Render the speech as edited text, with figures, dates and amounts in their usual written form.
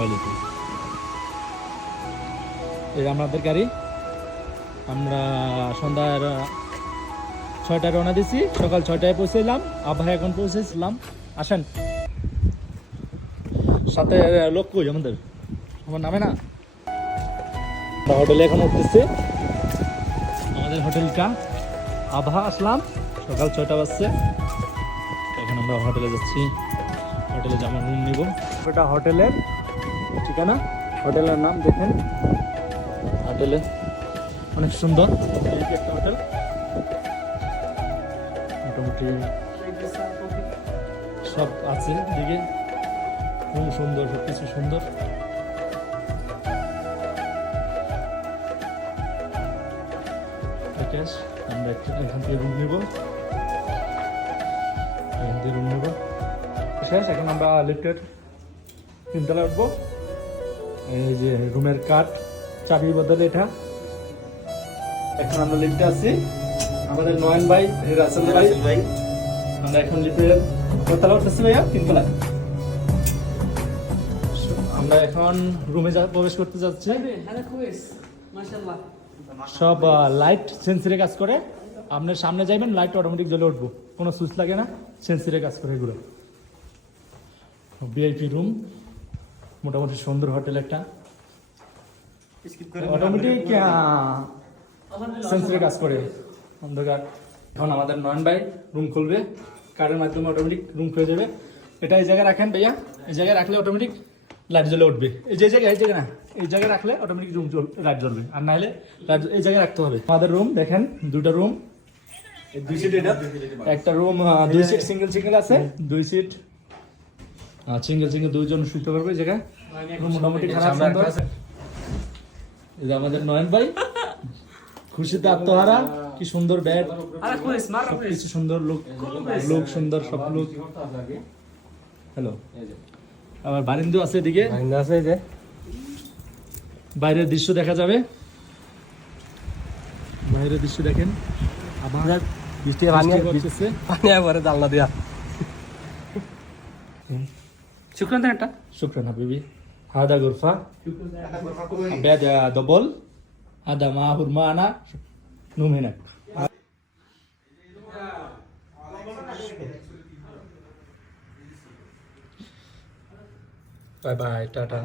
মোবাইলেতে। এই আমাদের গাড়ি, আমরা সন্ধ্যার 6টায় রওনা দিছি, সকাল 6টায় পৌঁছলাম। আবার এখন পৌঁছেছিলাম। আসেন, সাথে লোক কই আমাদের, আমার নামে না। হোটেলে এখন উঠতেছে, আমাদের হোটেলটা আভা। আসলাম সকাল 6টা বাজছে, এখন আমরা হোটেলে যাচ্ছি। হোটেলে যাবো, রুম নিব। এটা হোটেলের ঠিকানা, হোটেলের নাম দেখেন। হোটেলে অনেক সুন্দর একটা হোটেল, মোটামুটি সব আছে দিকে, খুব সুন্দর, সব কিছু সুন্দর। আমরা এখান থেকে রুম নিব, শেষ। এখন আমরা লিফটের 3তলায় উঠবো। এই যে রুমের কাঠ, চাবির বদলে এটা। এখন আমরা লিফটে আছি, আমাদের নয়ন ভাই, রাসেল ভাই। আমরা এখন লিফটের কতলা উঠতেছি ভাইয়া? 3তলায়। আমরা এখন রুমে প্রবেশ করতে যাচ্ছি। সব লাইট সেন্সরে কাজ করে, আপনার সামনে যাইবেন লাইট অটোমেটিক জ্বলে উঠবো, কোনো সুইচ লাগে না, সেন্সরে কাজ করে এগুলো। ভিআইপি রুম, মোটামুটি সুন্দর হোটেল একটা, অটোমেটিক সেন্সরে কাজ করে, অন্ধকার। এখন আমাদের নয়ন ভাই রুম খুলবে, কার্ডের মাধ্যমে অটোমেটিক রুম খুলে যাবে। এটা এই জায়গায় রাখেন ভাইয়া, এই জায়গায় রাখলে অটোমেটিক লাইট জ্বলে উঠবে। এই জায়গায় না, এই জায়গায় রাখলে অটোমেটিক রুম লাইট জ্বলবে, আর না হলে এই জায়গায় রাখতে হবে। আমাদের রুম দেখেন, 2টা রুম, 2 সিট। এটা একটা রুম 2 সিট সিঙ্গেল আছে, 2 সিট সিঙ্গেল 2জন শুতে পারবে জায়গায়। মোটামুটি খারাপ সুন্দর। এই যে আমাদের নয়ন ভাই, খুশিতে আত্মহারা, কি সুন্দর বেড, কিছু সুন্দর লোক সুন্দর, সব লোক। হ্যালো, আবার বারিন্দু আছে এদিকে, যে বাইরের দৃশ্য দেখা যাবে। বাইরের দৃশ্য দেখেন, আবার বৃষ্টি পড়তেছে, জানলা দিয়া। শুক্রান হাবিবি। هذا غرفة بيد دبل، هذا معه معنا نوم هناك. باي باي، টাটা।